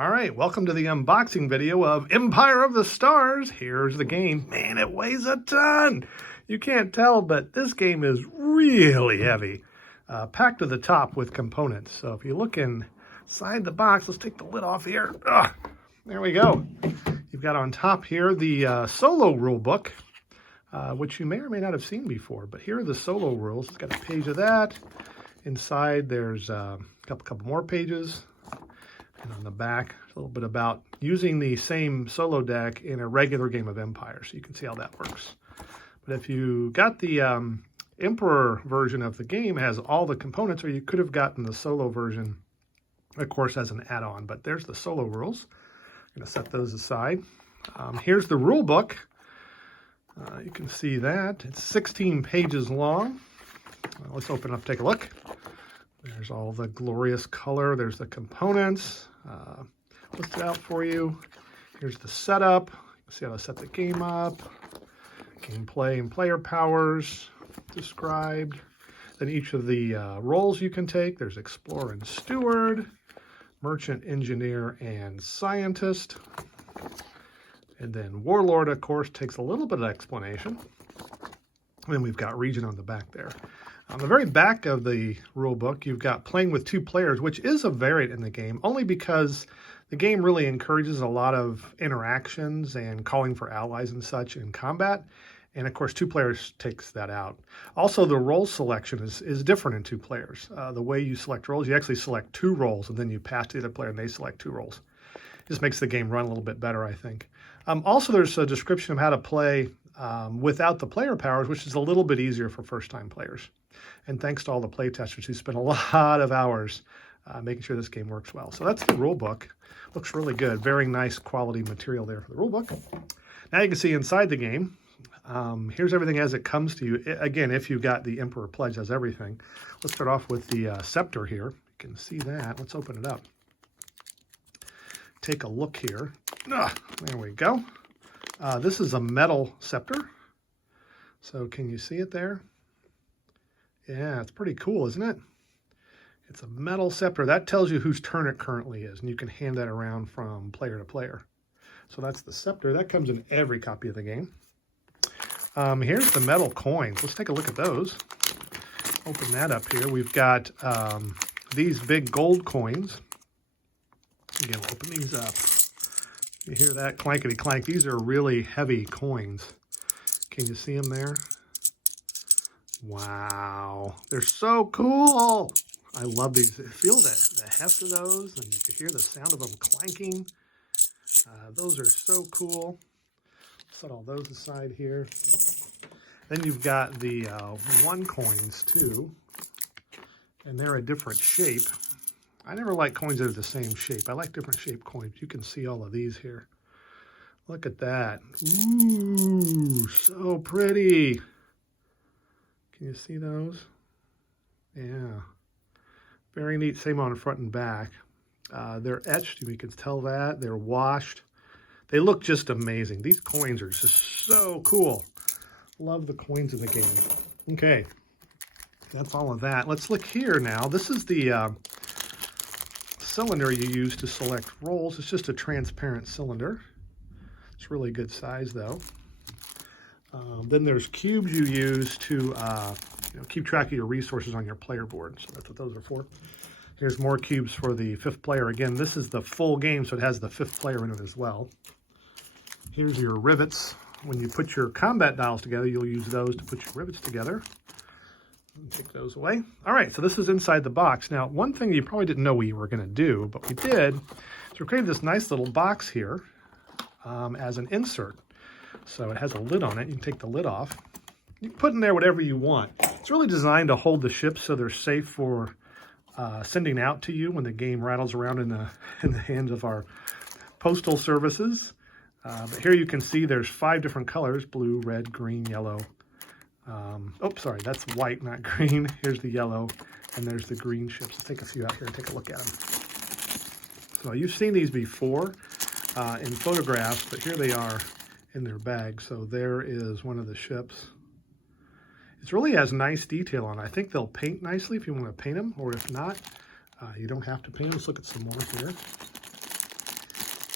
All right, welcome to the unboxing video of Empire of the Stars. Here's the game. Man, it weighs a ton. You can't tell, but this game is really heavy, packed to the top with components. So if you look inside the box, let's take the lid off here. There we go. You've got on top here the solo rule book, which you may or may not have seen before, but here are the solo rules. It's got a page of that. Inside there's a couple more pages. And on the back, a little bit about using the same solo deck in a regular game of Empire, so you can see how that works. But if you got the Emperor version of the game, it has all the components, or you could have gotten the solo version, of course, as an add-on. But there's the solo rules. I'm going to set those aside. Here's the rule book. You can see that. It's 16 pages long. Let's open it up, take a look. There's all the glorious color. There's the components listed out for you. Here's the setup. You can see how to set the game up. Gameplay and player powers described. Then each of the roles you can take. There's Explorer and Steward, Merchant, Engineer, and Scientist. And then Warlord, of course, takes a little bit of explanation. And then we've got Region on the back there. On the very back of the rule book, you've got playing with 2 players, which is a variant in the game, only because the game really encourages a lot of interactions and calling for allies and such in combat. And of course, 2 players takes that out. Also, the role selection is different in 2 players. The way you select roles, you actually select 2 roles, and then you pass to the other player, and they select 2 roles. Just makes the game run a little bit better, I think. Also, there's a description of how to play without the player powers, which is a little bit easier for first-time players. And thanks to all the playtesters who spent a lot of hours making sure this game works well. So that's the rule book. Looks really good. Very nice quality material there for the rule book. Now you can see inside the game, here's everything as it comes to you. Again, if you got the Emperor Pledge, has everything. Let's start off with the scepter here. You can see that. Let's open it up. Take a look here. There we go. This is a metal scepter. So can you see it there? Yeah, it's pretty cool, isn't it? It's a metal scepter. That tells you whose turn it currently is, and you can hand that around from player to player. So that's the scepter. That comes in every copy of the game. Here's the metal coins. Let's take a look at those. Open that up here. We've got these big gold coins. Again, we'll open these up. You hear that clankety clank. These are really heavy coins. Can you see them there? Wow, they're so cool. I love these. Feel the heft of those, and you can hear the sound of them clanking. Those are so cool. Set all those aside here. Then you've got the 1 coins too, and they're a different shape. I never like coins that are the same shape. I like different shaped coins. You can see all of these here. Look at that. Ooh, so pretty. Can you see those? Yeah. Very neat. Same on the front and back. They're etched. We can tell that. They're washed. They look just amazing. These coins are just so cool. Love the coins in the game. Okay. That's all of that. Let's look here now. This is the cylinder you use to select roles. It's just a transparent cylinder. It's really good size though. Then there's cubes you use to keep track of your resources on your player board. So that's what those are for. Here's more cubes for the 5th player. Again, this is the full game, so it has the 5th player in it as well. Here's your rivets. When you put your combat dials together, you'll use those to put your rivets together. Take those away. All right, so this is inside the box. Now, one thing you probably didn't know we were going to do, but we did, is we created this nice little box here as an insert. So it has a lid on it. You can take the lid off. You can put in there whatever you want. It's really designed to hold the ships so they're safe for sending out to you when the game rattles around in the hands of our postal services. But here you can see there's 5 different colors: blue, red, green, yellow. Sorry, that's white, not green. Here's the yellow, and there's the green ships. Let's take a few out here and take a look at them. So you've seen these before in photographs, but here they are in their bag. So there is one of the ships. It really has nice detail on it. I think they'll paint nicely if you want to paint them, or if not, you don't have to paint them. Let's look at some more here.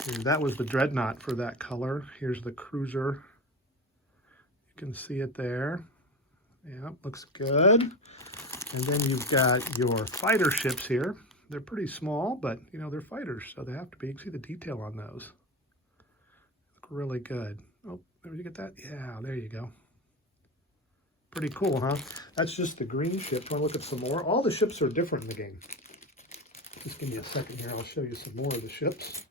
And that was the Dreadnought for that color. Here's the cruiser. You can see it there. Yeah, looks good. And then you've got your fighter ships here. They're pretty small, but you know, they're fighters, so they have to be. You can see the detail on those. Look really good. Oh, did you get that? Yeah, there you go. Pretty cool, huh? That's just the green ships. Want to look at some more? All the ships are different in the game. Just give me a second here. I'll show you some more of the ships.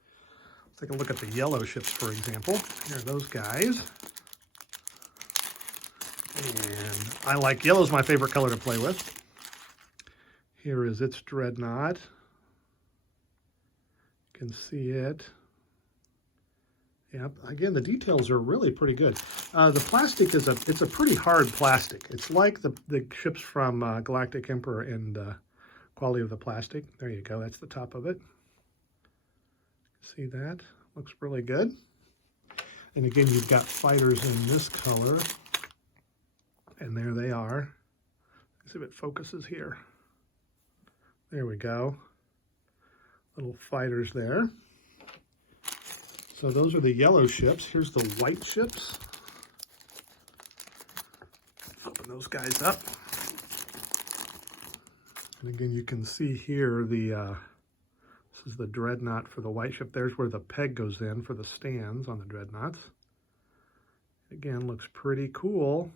Let's take a look at the yellow ships, for example. Here are those guys. And I like yellow's my favorite color to play with. Here is its Dreadnought. You can see it. Yep. Again, the details are really pretty good. The plastic is it's a pretty hard plastic. It's like the ships from Galactic Emperor and quality of the plastic. There you go. That's the top of it. See that? Looks really good. And again, you've got fighters in this color. And there they are. Let's see if it focuses here. There we go. Little fighters there. So those are the yellow ships. Here's the white ships. Open those guys up. And again, you can see here this is the Dreadnought for the white ship. There's where the peg goes in for the stands on the Dreadnoughts. Again, looks pretty cool.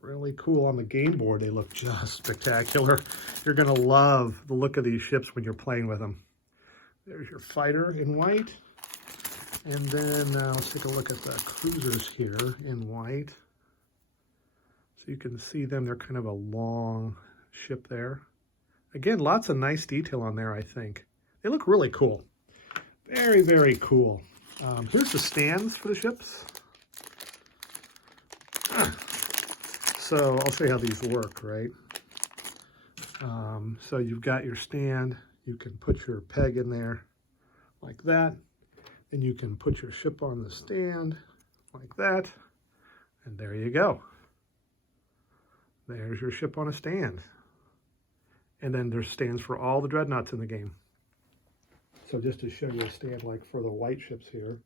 Really cool on the game board. They look just spectacular. You're going to love the look of these ships when you're playing with them. There's your fighter in white. And then let's take a look at the cruisers here in white. So you can see them. They're kind of a long ship there. Again, lots of nice detail on there, I think. They look really cool. Very, very cool. Here's the stands for the ships. So I'll show you how these work, right? So you've got your stand. You can put your peg in there like that. And you can put your ship on the stand like that. And there you go. There's your ship on a stand. And then there's stands for all the Dreadnoughts in the game. So just to show you a stand like for the white ships here,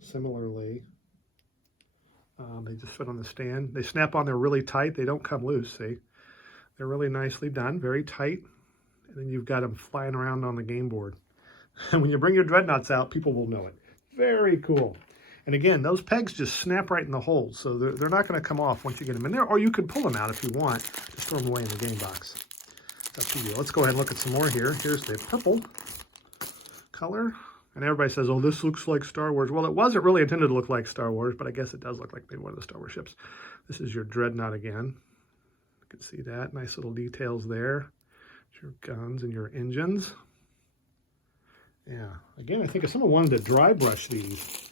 similarly, they just fit on the stand. They snap on there really tight. They don't come loose, see? They're really nicely done, very tight. And then you've got them flying around on the game board. And when you bring your Dreadnoughts out, people will know it. Very cool. And again, those pegs just snap right in the holes, so they're not going to come off once you get them in there, or you could pull them out if you want to store them away in the game box. It's up to you. Let's go ahead and look at some more here. Here's the purple color. And everybody says, oh, this looks like Star Wars. Well, it wasn't really intended to look like Star Wars, but I guess it does look like maybe one of the Star Wars ships. This is your Dreadnought again. You can see that. Nice little details there. Your guns and your engines. Yeah. Again, I think if someone wanted to dry brush these,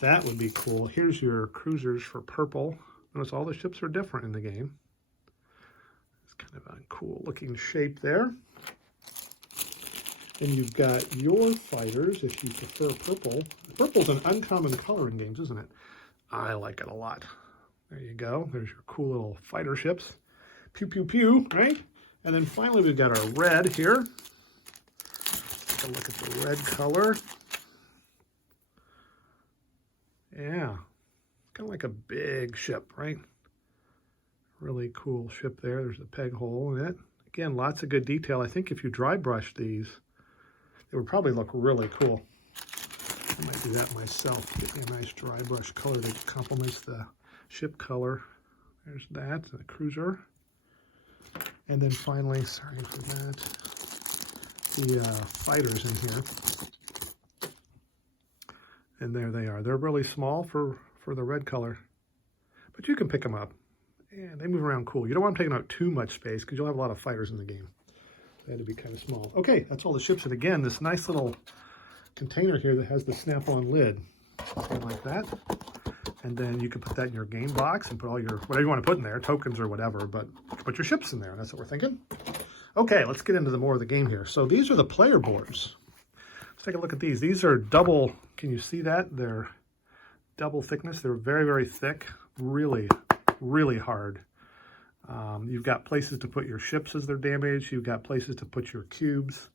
that would be cool. Here's your cruisers for purple. Notice all the ships are different in the game. It's kind of a cool looking shape there. And you've got your fighters, if you prefer purple. Purple's an uncommon color in games, isn't it? I like it a lot. There you go. There's your cool little fighter ships. Pew, pew, pew, right? And then finally, we've got our red here. Take a look at the red color. Yeah, kind of like a big ship, right? Really cool ship there. There's a peg hole in it. Again, lots of good detail. I think if you dry brush these, it would probably look really cool. I might do that myself. Get me a nice dry brush color that complements the ship color. There's that, the cruiser. And then finally, sorry for that, the fighters in here. And there they are. They're really small for the red color, but you can pick them up. And they move around cool. You don't want them taking out too much space because you'll have a lot of fighters in the game. They had to be kind of small. Okay, that's all the ships. And again, this nice little container here that has the snap-on lid. Something like that. And then you can put that in your game box and put all your, whatever you want to put in there, tokens or whatever, but put your ships in there. That's what we're thinking. Okay, let's get into the more of the game here. So these are the player boards. Let's take a look at these. These are double, can you see that? They're double thickness. They're very, very thick. Really, really hard. You've got places to put your ships as they're damaged. You've got places to put your cubes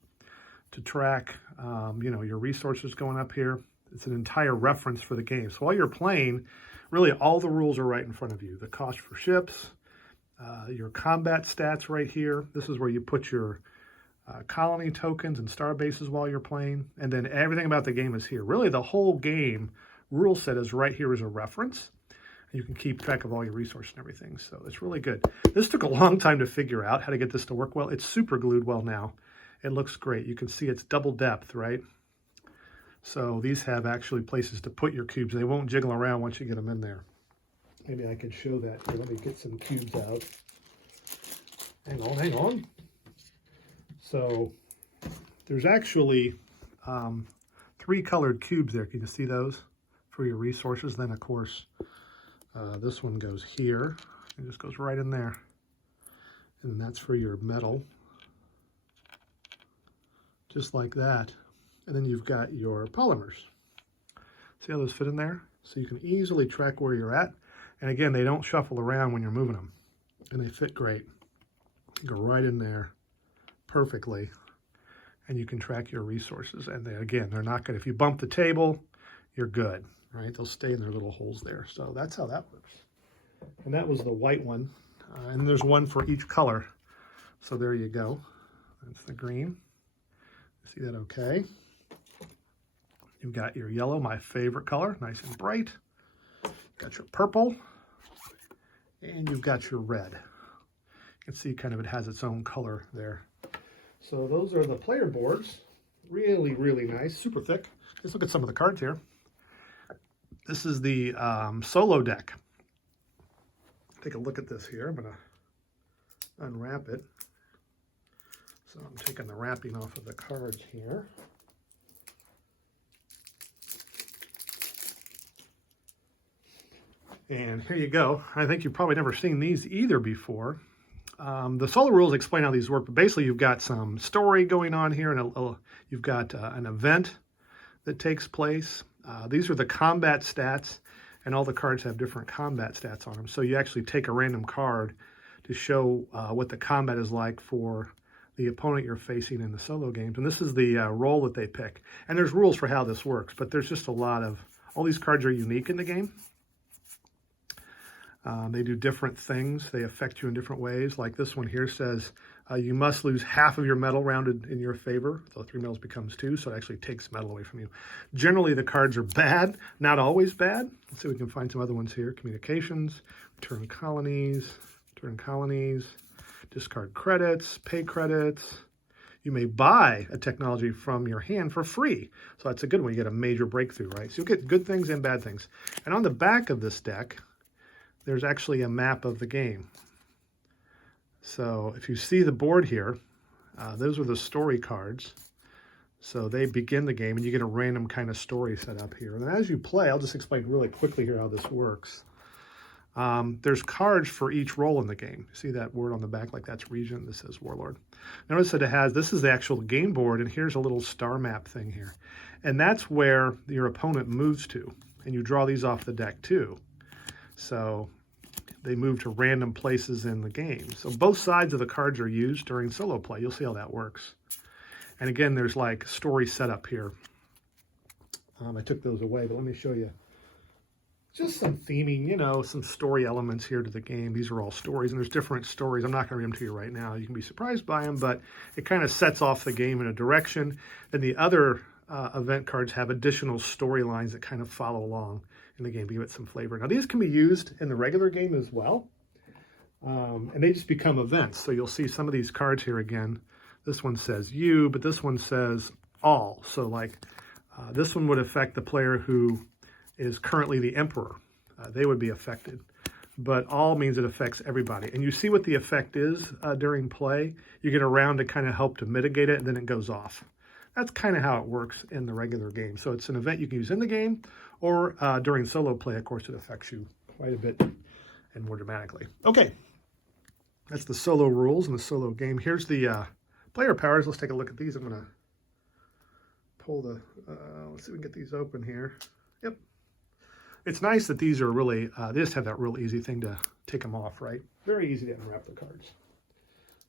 to track, you know, your resources going up here. It's an entire reference for the game. So while you're playing, really all the rules are right in front of you. The cost for ships, your combat stats right here. This is where you put your colony tokens and star bases while you're playing. And then everything about the game is here. Really the whole game rule set is right here as a reference. You can keep track of all your resources and everything. So it's really good. This took a long time to figure out how to get this to work well. It's super glued well now. It looks great. You can see it's double depth, right? So these have actually places to put your cubes. They won't jiggle around once you get them in there. Maybe I could show that here. Let me get some cubes out. Hang on. So there's actually 3 colored cubes there. Can you see those for your resources? Then, of course, this one goes here. It just goes right in there. And that's for your metal. Just like that. And then you've got your polymers. See how those fit in there? So you can easily track where you're at. And again, they don't shuffle around when you're moving them. And they fit great. You go right in there perfectly. And you can track your resources. And they, again, they're not good. If you bump the table, you're good, right? They'll stay in their little holes there. So that's how that works. And that was the white one. And there's one for each color. So there you go. That's the green. See that okay? You've got your yellow, my favorite color, nice and bright. Got your purple, and you've got your red. You can see kind of it has its own color there. So those are the player boards. Really, really nice, super thick. Let's look at some of the cards here. This is the solo deck. Take a look at this here. I'm gonna unwrap it. So I'm taking the wrapping off of the cards here. And here you go. I think you've probably never seen these either before. The solo rules explain how these work, but basically you've got some story going on here, and you've got an event that takes place. These are the combat stats, and all the cards have different combat stats on them. So you actually take a random card to show what the combat is like for the opponent you're facing in the solo games. And this is the role that they pick. And there's rules for how this works, but there's just a lot of, all these cards are unique in the game. They do different things. They affect you in different ways. Like this one here says, you must lose half of your metal rounded in your favor. So 3 metals becomes 2, so it actually takes metal away from you. Generally, the cards are bad, not always bad. Let's see if we can find some other ones here. Communications, return colonies, discard credits, pay credits. You may buy a technology from your hand for free. So that's a good one. You get a major breakthrough, right? So you'll get good things and bad things. And on the back of this deck, there's actually a map of the game. So if you see the board here, those are the story cards. So they begin the game and you get a random kind of story set up here. And as you play, I'll just explain really quickly here how this works. There's cards for each role in the game. See that word on the back, like that's Regent, this says Warlord. Notice that it has, this is the actual game board, and here's a little star map thing here. And that's where your opponent moves to. And you draw these off the deck too. So they move to random places in the game. So both sides of the cards are used during solo play. You'll see how that works. And again, there's like story setup here. I took those away, but let me show you just some theming, you know, some story elements here to the game. These are all stories, and there's different stories. I'm not going to read them to you right now. You can be surprised by them, but it kind of sets off the game in a direction. Then the other event cards have additional storylines that kind of follow along in the game to give it some flavor. Now, these can be used in the regular game as well, and they just become events. So you'll see some of these cards here again. This one says you, but this one says all. So like this one would affect the player who is currently the emperor. They would be affected. But all means it affects everybody. And you see what the effect is during play. You get around to kind of help to mitigate it, and then it goes off. That's kind of how it works in the regular game. So it's an event you can use in the game, or during solo play, of course, it affects you quite a bit and more dramatically. Okay, that's the solo rules in the solo game. Here's the player powers. Let's take a look at these. I'm going to pull the, let's see if we can get these open here. Yep. It's nice that these are really, they just have that real easy thing to take them off, right? Very easy to unwrap the cards.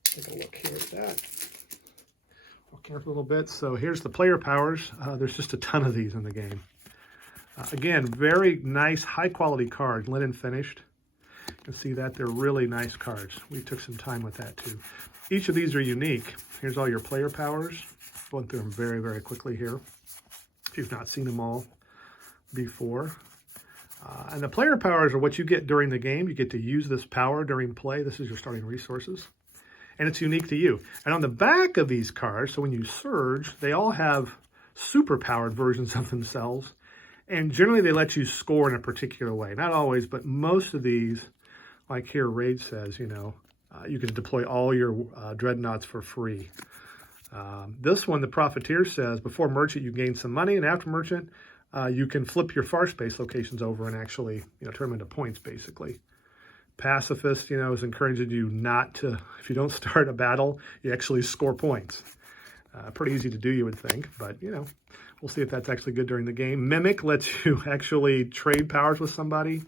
Take a look here at that. Walk here for a little bit. So here's the player powers. There's just a ton of these in the game. Again, very nice, high-quality cards, linen finished. You can see that they're really nice cards. We took some time with that, too. Each of these are unique. Here's all your player powers. Going through them very, very quickly here, if you've not seen them all before. And the player powers are what you get during the game. You get to use this power during play. This is your starting resources. And it's unique to you. And on the back of these cards, so when you surge, they all have super-powered versions of themselves. And generally, they let you score in a particular way. Not always, but most of these, like here, Rage says, you know, you can deploy all your dreadnoughts for free. This one, the Profiteer says, before Merchant, you gain some money, and after Merchant, you can flip your far space locations over and actually, you know, turn them into points, basically. Pacifist, you know, is encouraging you not to, if you don't start a battle, you actually score points. Pretty easy to do, you would think, but, you know, we'll see if that's actually good during the game. Mimic lets you actually trade powers with somebody.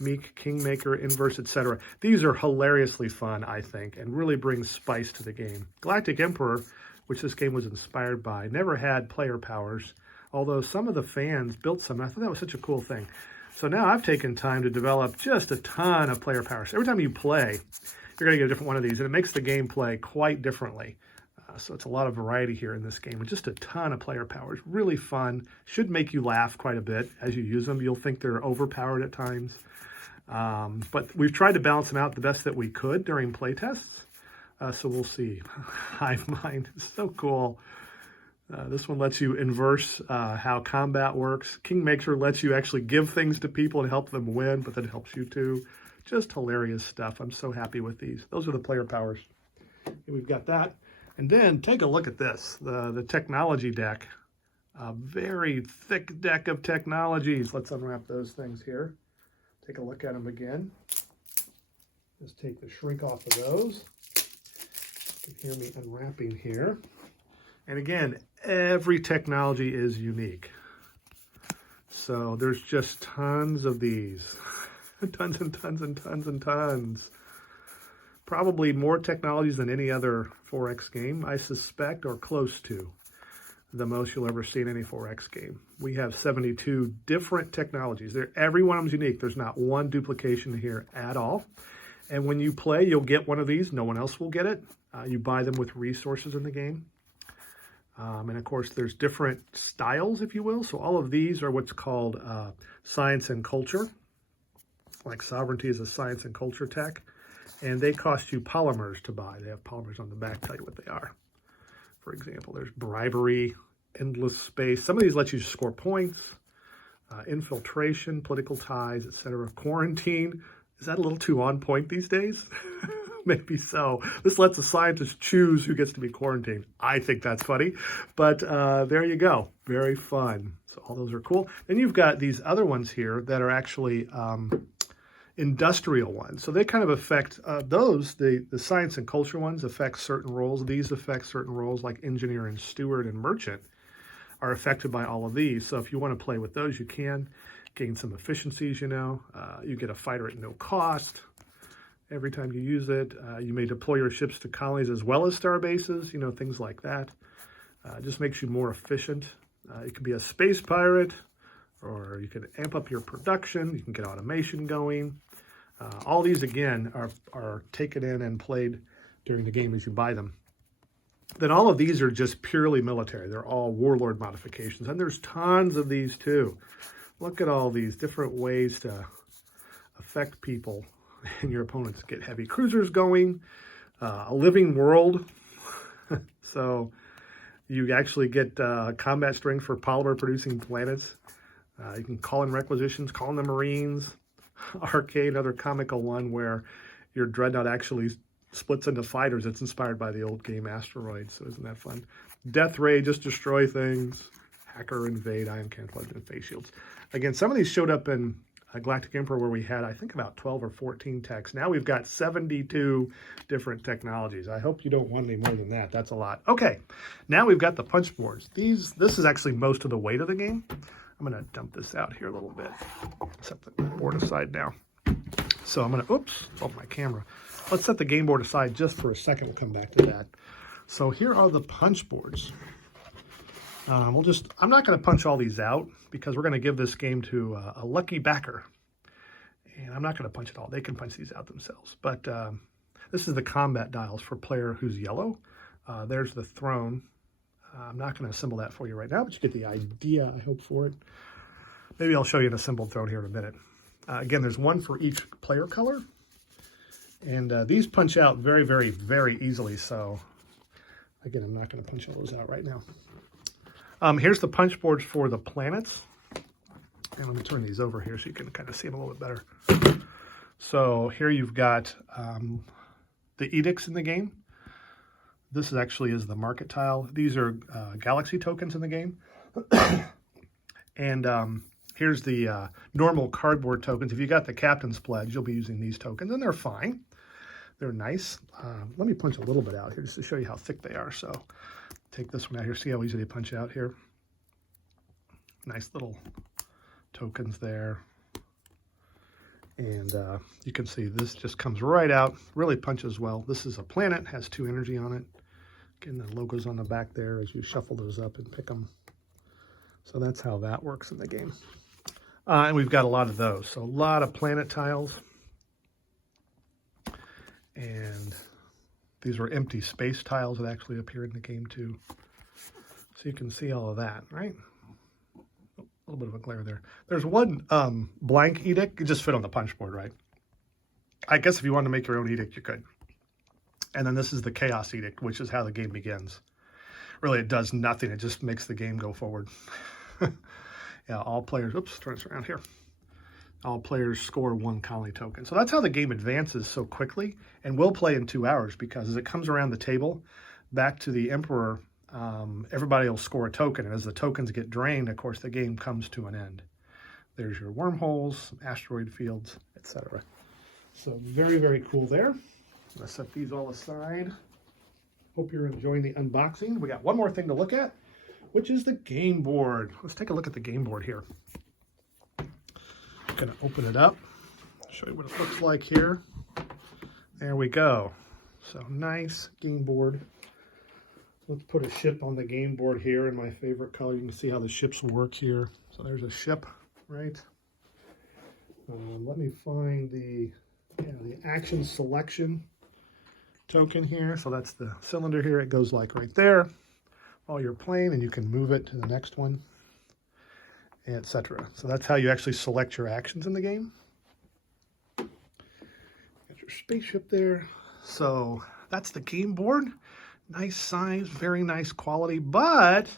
Meek, Kingmaker, Inverse, etc. These are hilariously fun, I think, and really bring spice to the game. Galactic Emperor, which this game was inspired by, never had player powers, although some of the fans built some. I thought that was such a cool thing. So now I've taken time to develop just a ton of player powers. Every time you play, you're going to get a different one of these, and it makes the game play quite differently. So it's a lot of variety here in this game, and just a ton of player powers. Really fun. Should make you laugh quite a bit as you use them. You'll think they're overpowered at times. But we've tried to balance them out the best that we could during playtests. So we'll see. Hive Mind is so cool. This one lets you inverse how combat works. Kingmaker lets you actually give things to people and help them win, but that helps you too. Just hilarious stuff. I'm so happy with these. Those are the player powers. And we've got that. And then take a look at this, the technology deck. A very thick deck of technologies. Let's unwrap those things here. Take a look at them again. Just take the shrink off of those. You can hear me unwrapping here. And again, every technology is unique. So there's just tons of these. Tons and tons and tons and tons. Probably more technologies than any other 4X game, I suspect, or close to the most you'll ever see in any 4X game. We have 72 different technologies. Every one of them is unique. There's not one duplication here at all. And when you play, you'll get one of these. No one else will get it. You buy them with resources in the game. And of course, there's different styles, if you will. So all of these are what's called science and culture. Like Sovereignty is a science and culture tech. And they cost you polymers to buy. They have polymers on the back, tell you what they are. For example, there's Bribery, Endless Space. Some of these let you score points. Infiltration, Political Ties, etc. Quarantine. Is that a little too on point these days? Maybe so. This lets a scientist choose who gets to be quarantined. I think that's funny. But there you go. Very fun. So all those are cool. Then you've got these other ones here that are actually industrial ones. So they kind of affect the science and culture ones affect certain roles. These affect certain roles like engineer and steward and merchant are affected by all of these. So if you want to play with those, you can gain some efficiencies, you know. You get a fighter at no cost every time you use it. You may deploy your ships to colonies as well as star bases, you know, things like that. Just makes you more efficient. It could be a space pirate, or you can amp up your production. You can get automation going. All these, again, are taken in and played during the game as you buy them. Then all of these are just purely military. They're all warlord modifications. And there's tons of these too. Look at all these different ways to affect people and your opponents. Get heavy cruisers going, a living world. So you actually get combat strength for polymer producing planets. You can call in requisitions, call in the Marines. Arcade, another comical one where your dreadnought actually splits into fighters. It's inspired by the old game Asteroids, so isn't that fun? Death Ray, just destroy things. Hacker, Invade, Ion Camouflage, and Face Shields. Again, some of these showed up in Galactic Emperor where we had, I think, about 12 or 14 techs. Now we've got 72 different technologies. I hope you don't want any more than that. That's a lot. Okay, now we've got the punch boards. This is actually most of the weight of the game. I'm going to dump this out here a little bit. Set the board aside now. So I'm going to, oops, my camera. Let's set the game board aside just for a second. We'll come back to that. So here are the punch boards. I'm not going to punch all these out because we're going to give this game to a lucky backer. And I'm not going to punch it all. They can punch these out themselves. But this is the combat dials for player who's yellow. There's the throne. I'm not going to assemble that for you right now, but you get the idea, I hope, for it. Maybe I'll show you an assembled throne here in a minute. Again, there's one for each player color. And these punch out very, very, very easily. So, again, I'm not going to punch all those out right now. Here's the punch boards for the planets. And let me turn these over here so you can kind of see them a little bit better. So here you've got the edicts in the game. This actually is the market tile. These are galaxy tokens in the game. And here's the normal cardboard tokens. If you got the captain's pledge, you'll be using these tokens, and they're fine. They're nice. Let me punch a little bit out here just to show you how thick they are. So take this one out here. See how easy they punch out here? Nice little tokens there. And you can see this just comes right out, really punches well. This is a planet, has 2 energy on it. Again, the logo's on the back there as you shuffle those up and pick them. So that's how that works in the game. And we've got a lot of those. So a lot of planet tiles. And these are empty space tiles that actually appear in the game too. So you can see all of that, right? A little bit of a glare there. There's one blank edict. It just fit on the punch board, right? I guess if you wanted to make your own edict, you could. And then this is the Chaos Edict, which is how the game begins. Really, it does nothing. It just makes the game go forward. Yeah, all players, oops, turn this around here. All players score 1 colony token. So that's how the game advances so quickly. And will play in 2 hours because as it comes around the table, back to the Emperor, everybody will score a token. And as the tokens get drained, of course, the game comes to an end. There's your wormholes, asteroid fields, etc. So very, very cool there. I'm going to set these all aside. Hope you're enjoying the unboxing. We got one more thing to look at, which is the game board. Let's take a look at the game board here. I'm going to open it up, show you what it looks like here. There we go. So nice game board. Let's put a ship on the game board here in my favorite color. You can see how the ships work here. So there's a ship, right? Let me find the action selection token here. So that's the cylinder here. It goes like right there while you're playing, and you can move it to the next one, etc. So that's how you actually select your actions in the game. Got your spaceship there. So that's the game board. Nice size, very nice quality, but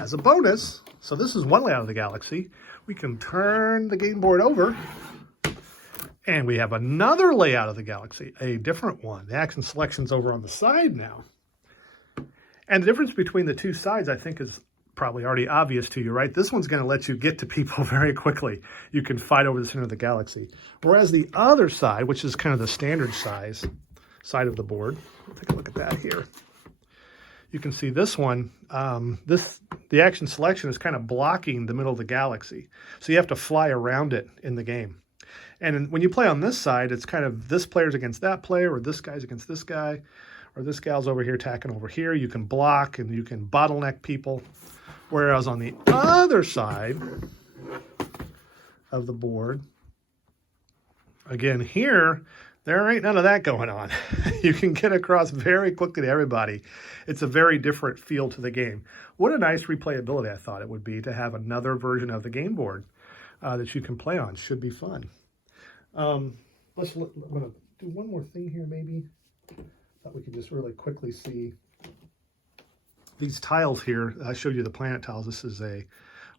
as a bonus, so this is one layout of the Galaxy, we can turn the game board over and we have another layout of the Galaxy, a different one. The action selection's over on the side now. And the difference between the two sides, I think, is probably already obvious to you, right? This one's going to let you get to people very quickly. You can fight over the center of the Galaxy. Whereas the other side, which is kind of the standard size side of the board, we'll take a look at that here. You can see this one, the action selection is kind of blocking the middle of the Galaxy. So you have to fly around it in the game. And when you play on this side, it's kind of this player's against that player, or this guy's against this guy, or this gal's over here attacking over here. You can block and you can bottleneck people. Whereas on the other side of the board, again here, there ain't none of that going on. You can get across very quickly to everybody. It's a very different feel to the game. What a nice replayability I thought it would be to have another version of the game board that you can play on. Should be fun. I'm going to do one more thing here maybe. Thought we could just really quickly see these tiles here. I showed you the planet tiles. This is a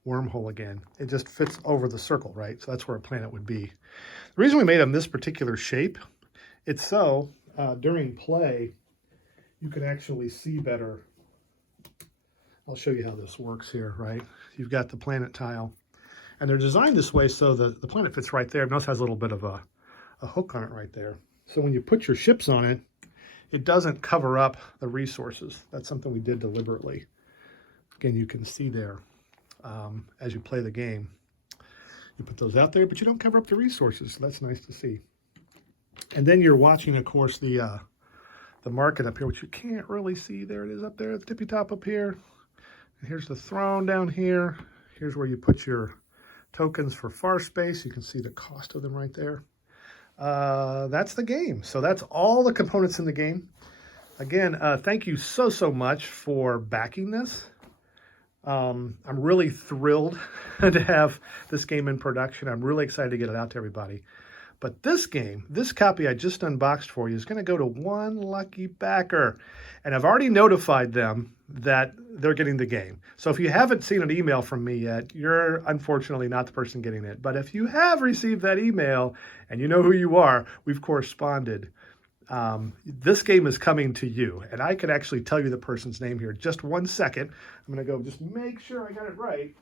wormhole again. It just fits over the circle, right? So that's where a planet would be. The reason we made them this particular shape, it's so during play, you can actually see better. I'll show you how this works here, right? You've got the planet tile, and they're designed this way so the planet fits right there. It also has a little bit of a hook on it right there. So when you put your ships on it, it doesn't cover up the resources. That's something we did deliberately. Again, you can see there as you play the game. You put those out there, but you don't cover up the resources. So that's nice to see. And then you're watching, of course, the market up here, which you can't really see. There it is up there at the tippy top up here. And here's the throne down here. Here's where you put your tokens for Farspace. You can see the cost of them right there. That's the game. So that's all the components in the game. Again, thank you so much for backing this. I'm really thrilled to have this game in production. I'm really excited to get it out to everybody. But this game, this copy I just unboxed for you, is going to go to one lucky backer. And I've already notified them that they're getting the game. So if you haven't seen an email from me yet, you're unfortunately not the person getting it. But if you have received that email and you know who you are, we've corresponded. This game is coming to you. And I can actually tell you the person's name here. Just 1 second. I'm going to go just make sure I got it right.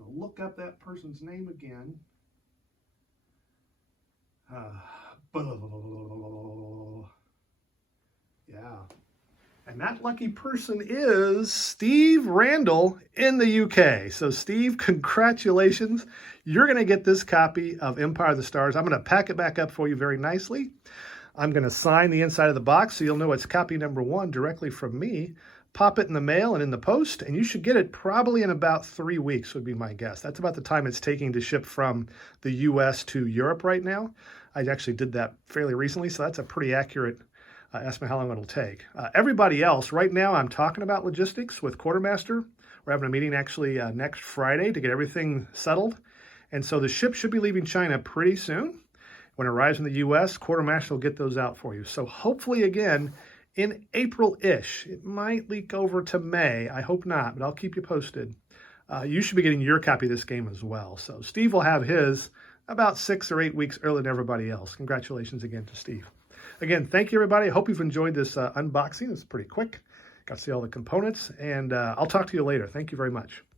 I'll look up that person's name again. Yeah. And that lucky person is Steve Randall in the UK. So Steve, congratulations. You're going to get this copy of Empire of the Stars. I'm going to pack it back up for you very nicely. I'm going to sign the inside of the box so you'll know it's copy number 1 directly from me. Pop it in the mail and in the post, and you should get it probably in about 3 weeks would be my guess. That's about the time it's taking to ship from the US to Europe right now. I actually did that fairly recently, so that's a pretty accurate estimate how long it'll take. Everybody else, right now I'm talking about logistics with Quartermaster. We're having a meeting actually next Friday to get everything settled. And so the ship should be leaving China pretty soon. When it arrives in the US, Quartermaster will get those out for you. So hopefully, again, in April-ish. It might leak over to May. I hope not, but I'll keep you posted. You should be getting your copy of this game as well. So Steve will have his about 6 or 8 weeks earlier than everybody else. Congratulations again to Steve. Again, thank you, everybody. I hope you've enjoyed this unboxing. It's pretty quick. Got to see all the components, and I'll talk to you later. Thank you very much.